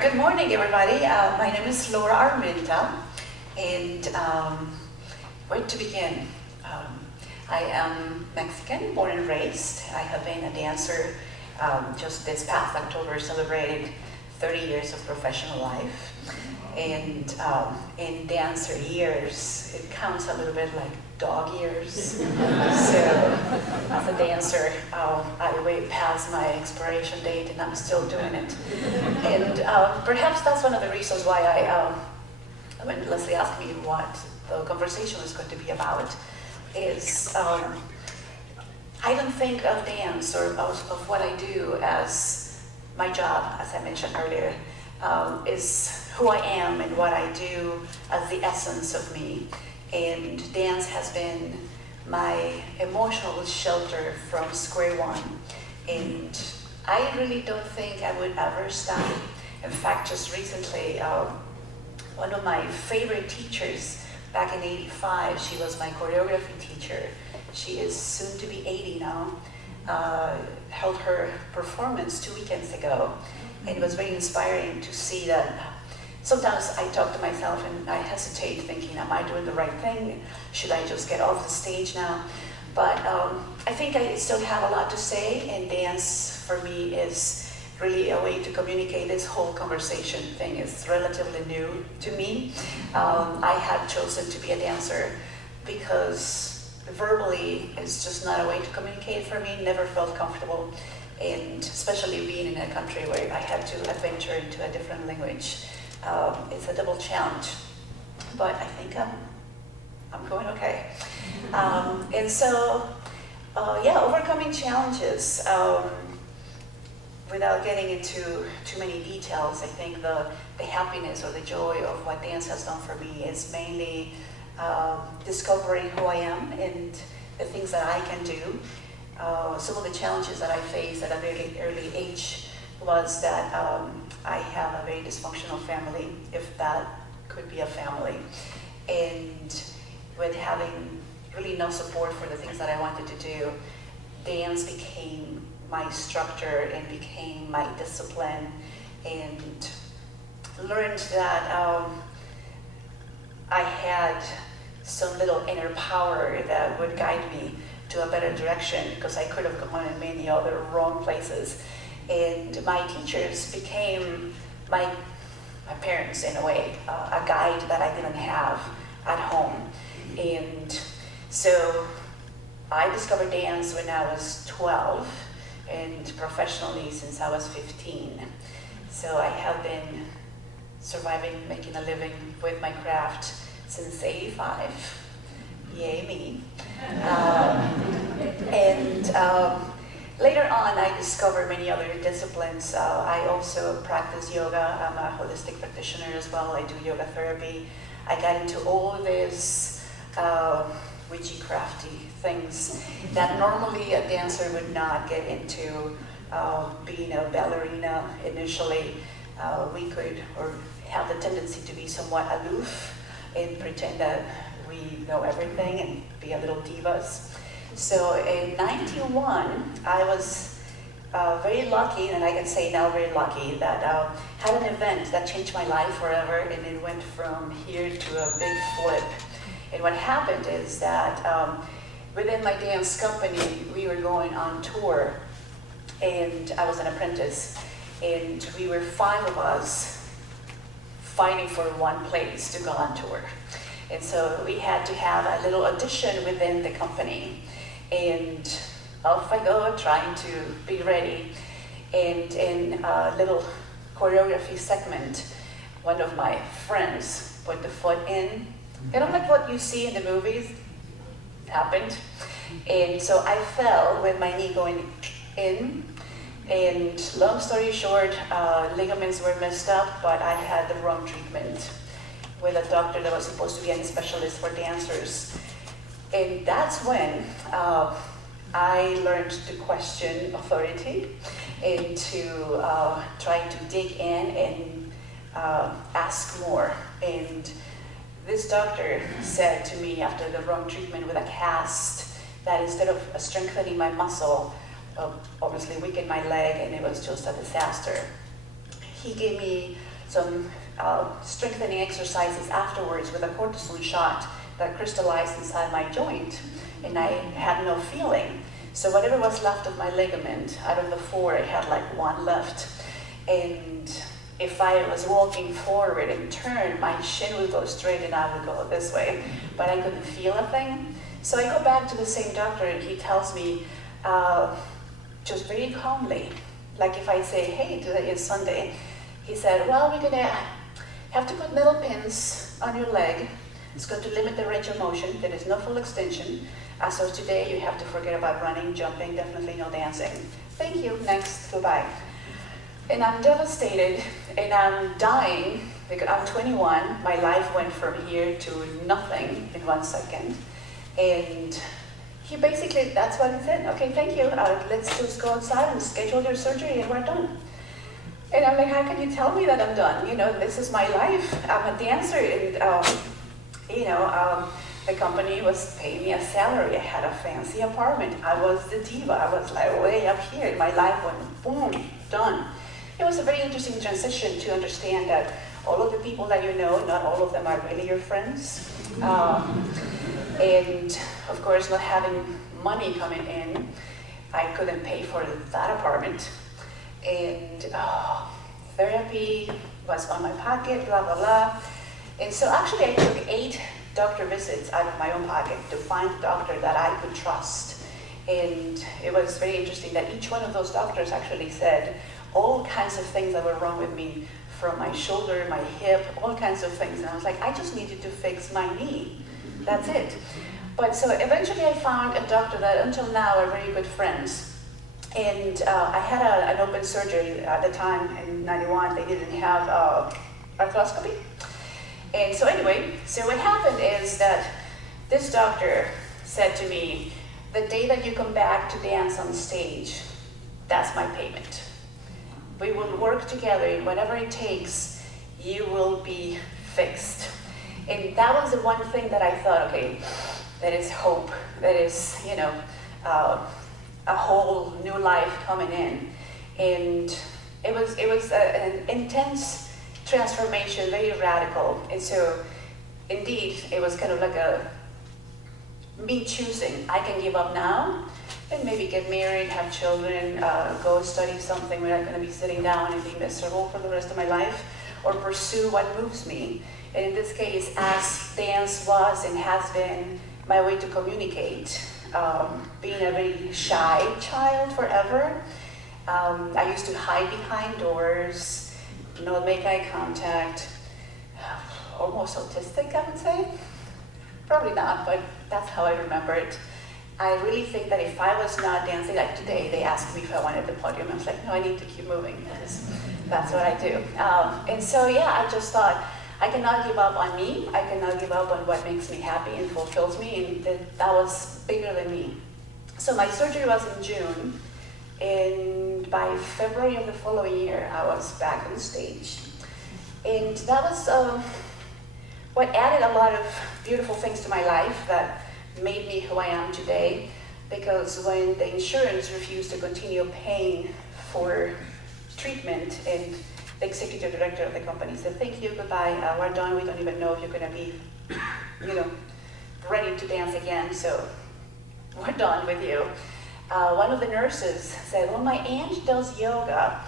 Good morning, everybody. My name is Armenta, and where to begin? I am Mexican, born and raised. I have been a dancer. Just this past October, celebrated 30 years of professional life. And in dancer years, it counts a little bit like dog years. So as a dancer, I way past my expiration date and I'm still doing it. And perhaps that's one of the reasons why when Leslie asked me what the conversation was going to be about, is I don't think of dance or of what I do as my job, as I mentioned earlier, is who I am and what I do as the essence of me. And dance has been my emotional shelter from square one. And I really don't think I would ever stop. In fact, just recently, one of my favorite teachers back in '85, she was my choreography teacher. She is soon to be 80 now. Held her performance 2 weekends ago. And it was very inspiring to see that. Sometimes I talk to myself and I hesitate thinking, am I doing the right thing? Should I just get off the stage now? But I think I still have a lot to say, and dance for me is really a way to communicate. This whole conversation thing is relatively new to me. I have chosen to be a dancer because verbally it's just not a way to communicate for me, never felt comfortable, and especially being in a country where I had to adventure into a different language. It's a double challenge, but I think I'm going okay. And so, yeah, overcoming challenges. Without getting into too many details, I think the happiness or the joy of what dance has done for me is mainly discovering who I am and the things that I can do. Some of the challenges that I faced at a very early age was that I have a very dysfunctional family, if that could be a family. And with having really no support for the things that I wanted to do, dance became my structure and became my discipline, and learned that I had some little inner power that would guide me to a better direction, because I could have gone in many other wrong places. And my teachers became my parents in a way, a guide that I didn't have at home. And so I discovered dance when I was 12 and professionally since I was 15. So I have been surviving, making a living with my craft since '85. Yay me. Later on, I discovered many other disciplines. I also practice yoga. I'm a holistic practitioner as well. I do yoga therapy. I got into all of these witchy-crafty things that normally a dancer would not get into. Being a ballerina initially, we could or have the tendency to be somewhat aloof and pretend that we know everything and be a little divas. So in '91, I was very lucky, and I can say now very lucky, that had an event that changed my life forever, and it went from here to a big flip. And what happened is that within my dance company, we were going on tour, and I was an apprentice, and we were 5 of us fighting for one place to go on tour. And so we had to have a little audition within the company. And off I go, trying to be ready. And in a little choreography segment, one of my friends put the foot in. Kind of like what you see in the movies happened. And so I fell with my knee going in. And long story short, ligaments were messed up, but I had the wrong treatment with a doctor that was supposed to be a specialist for dancers. And that's when I learned to question authority and to try to dig in and ask more. And this doctor said to me after the wrong treatment with a cast that instead of strengthening my muscle, obviously weakened my leg, and it was just a disaster. he gave me some strengthening exercises afterwards with a cortisone shot that crystallized inside my joint, and I had no feeling. So whatever was left of my ligament, out of the 4, I had like 1 left. And if I was walking forward and turned, my shin would go straight and I would go this way, but I couldn't feel a thing. So I go back to the same doctor and he tells me, just very calmly, like if I say, hey, today is Sunday, he said, well, we're gonna have to put metal pins on your leg. It's going to limit the range of motion. There is no full extension. As of today, you have to forget about running, jumping, definitely no dancing. Thank you, next, goodbye. And I'm devastated, and I'm dying, because I'm 21. My life went from here to nothing in 1 second. And he basically, that's what he said. Okay, thank you. Let's just go outside and schedule your surgery, and we're done. And I'm like, how can you tell me that I'm done? You know, this is my life. I'm a dancer, and the company was paying me a salary. I had a fancy apartment. I was the diva. I was like way up here, and my life went boom, done. It was a very interesting transition to understand that all of the people that you know, not all of them are really your friends. And of course, not having money coming in, I couldn't pay for that apartment. And therapy was on my pocket, blah, blah, blah. And so actually I took 8 doctor visits out of my own pocket to find a doctor that I could trust. And it was very interesting that each one of those doctors actually said all kinds of things that were wrong with me, from my shoulder, my hip, all kinds of things. And I was like, I just needed to fix my knee. That's it. But so eventually I found a doctor that until now are very good friends. And I had an open surgery at the time in '91. They didn't have arthroscopy. And so anyway, so what happened is that this doctor said to me, the day that you come back to dance on stage, that's my payment. We will work together, and whatever it takes, you will be fixed. And that was the one thing that I thought, okay, that is hope, that is, you know, a whole new life coming in. And it was an intense transformation, very radical. And so, indeed, it was kind of like me choosing, I can give up now, and maybe get married, have children, go study something where I'm going to be sitting down and be miserable for the rest of my life, or pursue what moves me. And in this case, as dance was and has been my way to communicate, being a very shy child forever, I used to hide behind doors, not make eye contact, almost autistic, I would say. Probably not, but that's how I remember it. I really think that if I was not dancing, like today, they asked me if I wanted the podium. I was like, no, I need to keep moving, because that's what I do. And so, yeah, I just thought, I cannot give up on me. I cannot give up on what makes me happy and fulfills me, and that was bigger than me. So my surgery was in June, and by February of the following year, I was back on stage. And that was what added a lot of beautiful things to my life that made me who I am today, because when the insurance refused to continue paying for treatment, and the executive director of the company said, thank you, goodbye, we're done, we don't even know if you're going to be, you know, ready to dance again, so we're done with you. One of the nurses said, well, my aunt does yoga.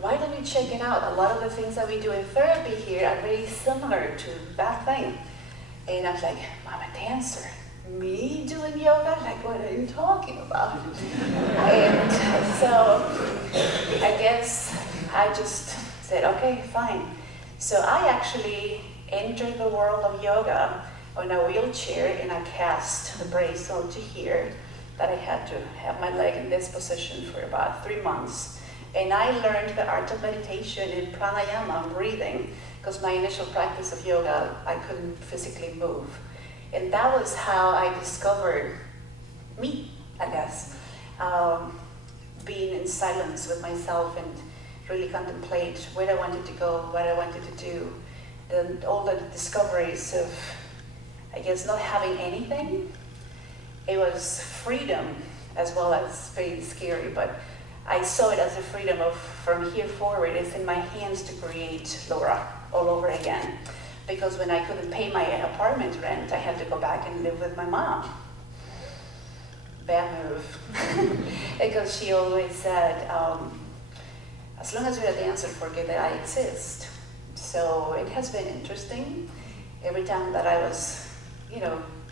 Why don't you check it out? A lot of the things that we do in therapy here are very similar to that thing. And I was like, I'm a dancer. Me doing yoga? Like, what are you talking about? And so I guess I just said, okay, fine. So I actually entered the world of yoga on a wheelchair in a cast, a brace onto here, that I had to have my leg in this position for about 3 months. And I learned the art of meditation and pranayama, breathing, because my initial practice of yoga, I couldn't physically move. And that was how I discovered me, I guess. Being in silence with myself and really contemplate where I wanted to go, what I wanted to do. And all the discoveries of, I guess, not having anything. It was freedom as well as very scary, but I saw it as a freedom of, from here forward, it's in my hands to create Laura all over again. Because when I couldn't pay my apartment rent, I had to go back and live with my mom. Bad move. Because she always said, as long as you're a dancer, forget that I exist. So it has been interesting. Every time that I was,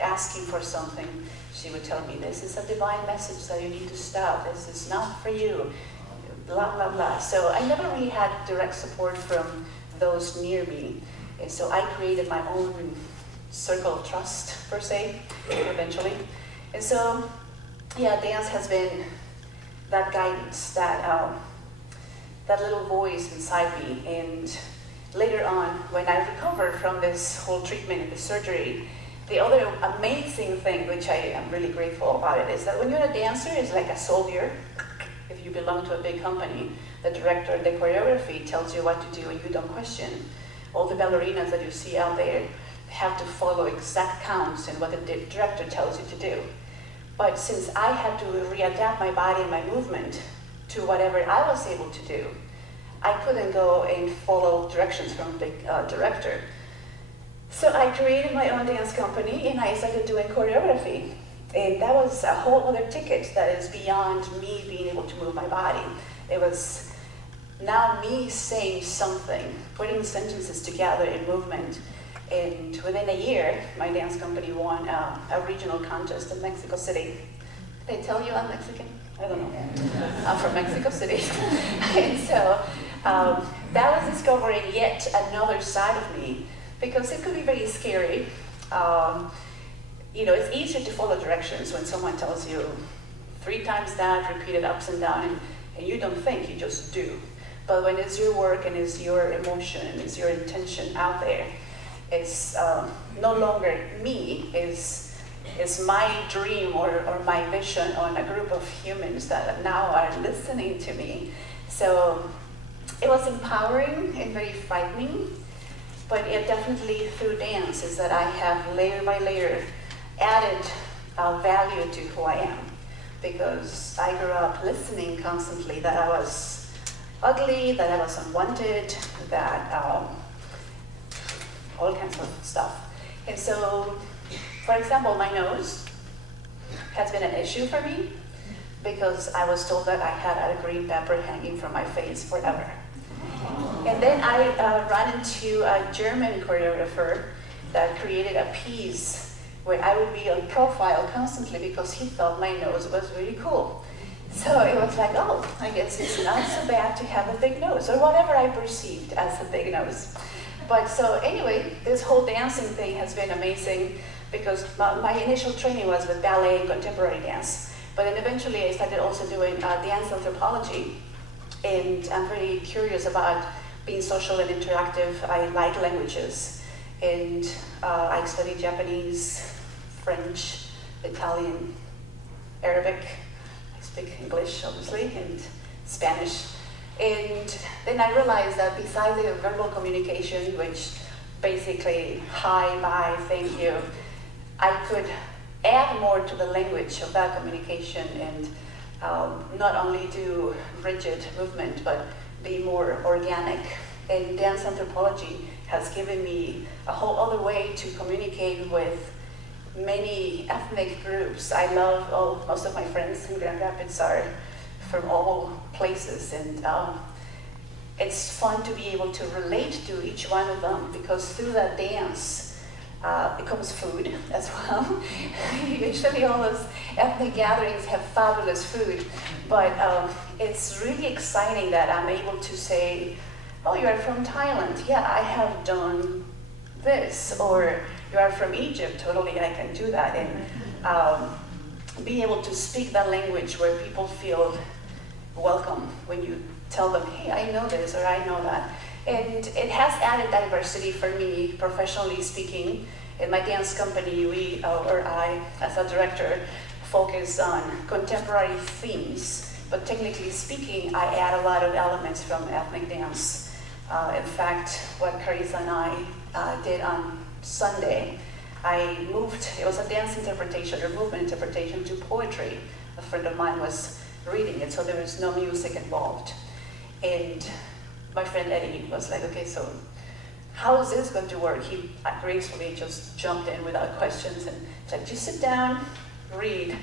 asking for something, she would tell me, this is a divine message that you need to stop. This is not for you, blah, blah, blah. So I never really had direct support from those near me. And so I created my own circle of trust, per se, eventually. And so, yeah, dance has been that guidance, that little voice inside me. And later on, when I recovered from this whole treatment and the surgery, the other amazing thing, which I am really grateful about it, is that when you're a dancer, it's like a soldier. If you belong to a big company, the director, the choreography tells you what to do and you don't question. All the ballerinas that you see out there have to follow exact counts and what the director tells you to do. But since I had to readapt my body and my movement to whatever I was able to do, I couldn't go and follow directions from the director. So I created my own dance company and I started doing choreography. And that was a whole other ticket that is beyond me being able to move my body. It was now me saying something, putting sentences together in movement. And within a year, my dance company won a regional contest in Mexico City. Did I tell you I'm Mexican? I don't know. I'm from Mexico City. And so that was discovering yet another side of me, because it could be very scary. It's easier to follow directions when someone tells you 3 times that, repeated ups and downs, and you don't think, you just do. But when it's your work and it's your emotion and it's your intention out there, it's no longer me, it's my dream or my vision on a group of humans that now are listening to me. So it was empowering and very frightening, but it definitely through dance is that I have layer by layer added value to who I am, because I grew up listening constantly that I was ugly, that I was unwanted, that all kinds of stuff. And so, for example, my nose has been an issue for me because I was told that I had a green pepper hanging from my face forever. And then I ran into a German choreographer that created a piece where I would be on profile constantly because he thought my nose was really cool. So it was like, oh, I guess it's not so bad to have a big nose, or whatever I perceived as a big nose. But so anyway, this whole dancing thing has been amazing because my initial training was with ballet and contemporary dance. But then eventually I started also doing dance anthropology. And I'm very curious about being social and interactive. I like languages. And I studied Japanese, French, Italian, Arabic. I speak English, obviously, and Spanish. And then I realized that besides the verbal communication, which basically, hi, bye, thank you, I could add more to the language of that communication and not only do rigid movement, but be more organic. And dance anthropology has given me a whole other way to communicate with many ethnic groups. I love most of my friends in Grand Rapids are from all places, and it's fun to be able to relate to each one of them, because through that dance becomes food as well. Usually all those ethnic gatherings have fabulous food, but it's really exciting that I'm able to say, oh, you are from Thailand, yeah, I have done this, or you are from Egypt, totally I can do that, and being able to speak that language where people feel welcome when you tell them, hey, I know this or I know that. And it has added diversity for me, professionally speaking. In my dance company, I, as a director, focus on contemporary themes, but technically speaking, I add a lot of elements from ethnic dance. In fact, what Carissa and I did on Sunday, it was a dance interpretation or movement interpretation to poetry. A friend of mine was reading it, so there was no music involved. And my friend Eddie was like, okay, so how is this going to work? He gracefully just jumped in without questions and said, just sit down, read,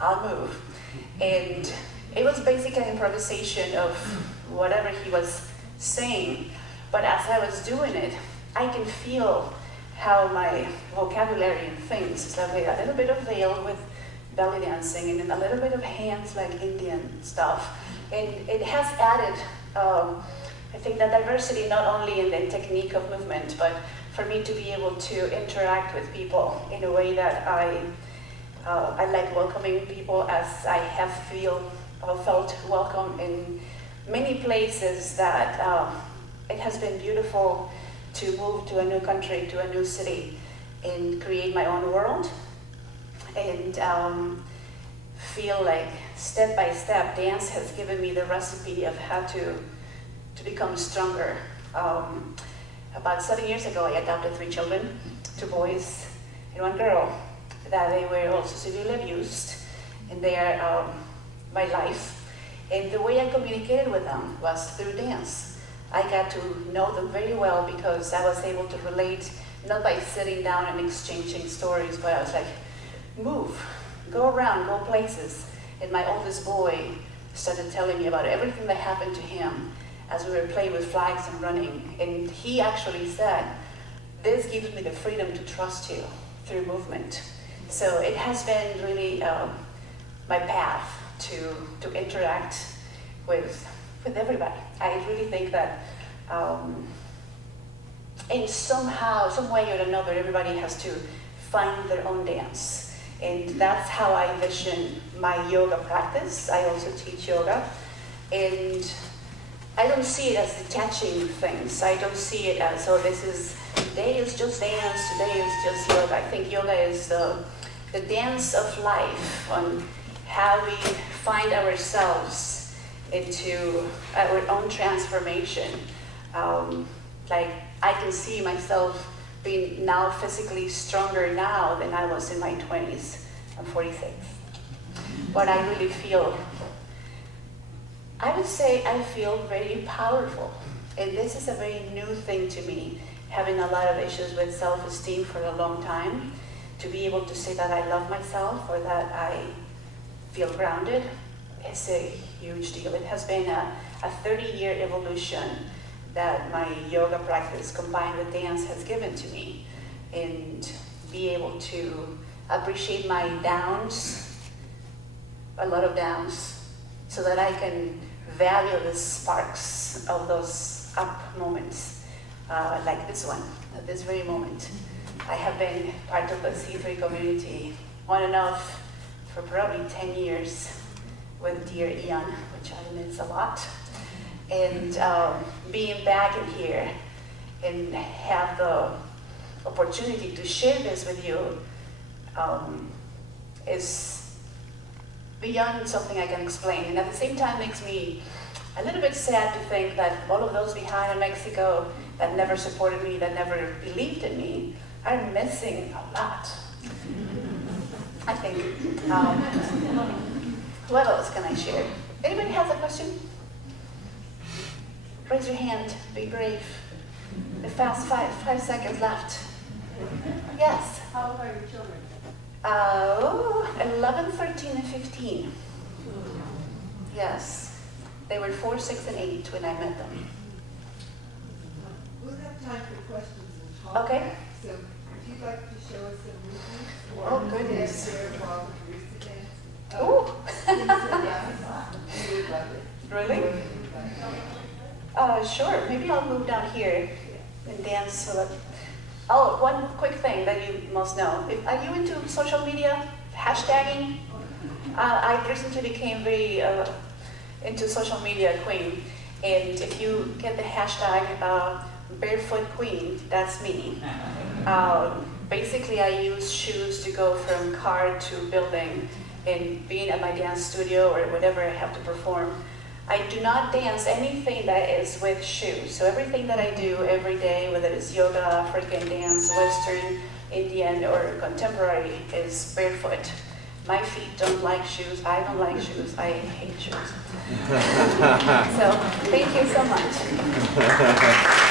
I'll move. And it was basically an improvisation of whatever he was saying. But as I was doing it, I can feel how my vocabulary and things is like a little bit of veil with belly dancing and then a little bit of hands like Indian stuff. And it has added, I think, that diversity not only in the technique of movement, but for me to be able to interact with people in a way that I like welcoming people as I have felt welcome in many places that it has been beautiful to move to a new country, to a new city, and create my own world. And feel like step by step, dance has given me the recipe of how to become stronger. About 7 years ago, I adopted 3 children, 2 boys and 1 girl, that they were also severely abused in my life. And the way I communicated with them was through dance. I got to know them very well because I was able to relate, not by sitting down and exchanging stories, but I was like, move, go around, go places. And my oldest boy started telling me about everything that happened to him as we were playing with flags and running. And he actually said, this gives me the freedom to trust you through movement. So it has been really my path to interact with everybody. I really think that in some way or another, everybody has to find their own dance. And that's how I envision my yoga practice. I also teach yoga. And I don't see it as detaching things. I don't see it as, oh, today is just dance, today is just yoga. I think yoga is the dance of life, on how we find ourselves into our own transformation. Like, I can see myself being now physically stronger now than I was in my 20s. I'm 46. But I really feel, I would say I feel very powerful. And this is a very new thing to me, having a lot of issues with self-esteem for a long time. To be able to say that I love myself or that I feel grounded is a huge deal. It has been a 30-year evolution that my yoga practice combined with dance has given to me, and be able to appreciate my downs, a lot of downs, so that I can value the sparks of those up moments, like this one, at this very moment. I have been part of the C3 community on and off for probably 10 years with dear Ian, which I miss a lot. And being back in here and have the opportunity to share this with you is beyond something I can explain. And at the same time makes me a little bit sad to think that all of those behind in Mexico that never supported me, that never believed in me, are missing a lot. I think. What else can I share? Anybody has a question? Raise your hand, be brave. The fast 5 seconds left. Yes? How old are your children? 11, 13, and 15. Yes. They were 4, 6, and 8 when I met them. We'll have time for questions and talk. Okay. So if you'd like to show us some movements, or Oh, goodness. share while we used to dance. Ooh. We would love it. Really? Sure. Maybe I'll move down here and dance. So that... Oh, one quick thing that you must know. Are you into social media, hashtagging? I recently became very into social media queen. And if you get the hashtag barefoot queen, that's me. Basically, I use shoes to go from car to building, and being at my dance studio or whatever I have to perform. I do not dance anything that is with shoes. So everything that I do every day, whether it's yoga, African dance, Western, Indian, or contemporary, is barefoot. My feet don't like shoes. I don't like shoes. I hate shoes. So thank you so much.